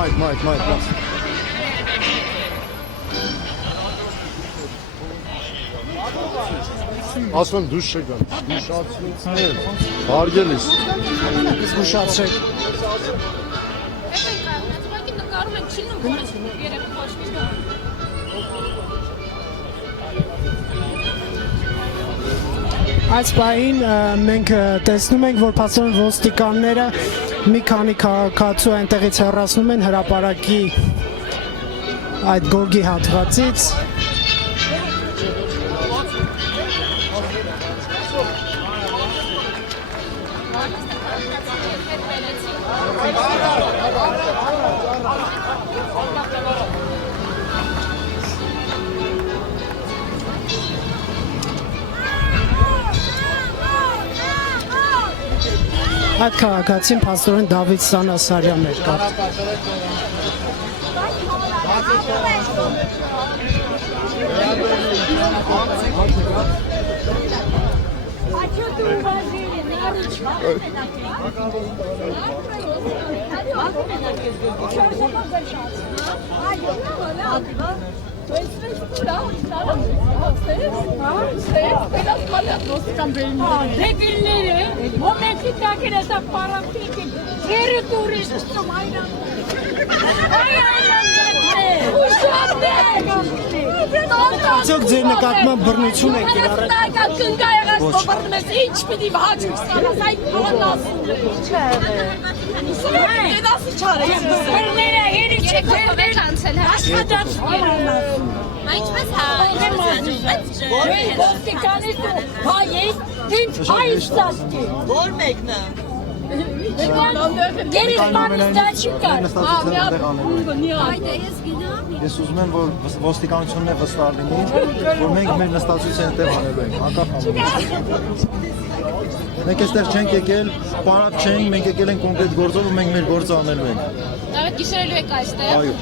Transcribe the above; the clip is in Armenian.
Մայթ։ Ասում դուշ չգան, դուշացնեցնել, հարգել ես։ Իսկ ուշացրեք։ Այս պահին մենք տեսնում ենք, որ փաստորեն ոստիկանները մի քանի քաղաքացու այնտեղից հեռացնում են հրապարակի այդ գորգի հատվածից։ Այդ քաղաքացին փաստորեն Դավիթ Սանասարյանն էր կար։ Դեպիլները, մոմենտի տակեր էսա պարամպիկի, գերը տուրիստում այրան։ Արդյոք ձեր նկատմամբ բռնություն եք կիրառել։ Կնգա եղած բռնում ես, ինչ պիտի հաճուք ստանաս, այդ բան ասում է։ Դասի չարեք։ Բռները հերի չեք բռներ անցել, աշխատած Ինչպես ոստիկանից հայից ինձ հայից սաստի։ Որ մեկնը։ Գերիզմանից դա չի կար։ Ես ուզում եմ, որ ոստիկանությունն է վստահ լինի, որ մենք մեր նստածության հետև անելու ենք, հակապ անելու։ Մենք այստեղ չենք եկել, պարապ չենք, մենք եկել ենք կոնկրետ գործով ու մենք մեր գործը անելու ենք։ Դավիթ գիշերելու եք այստեղ։ Այո։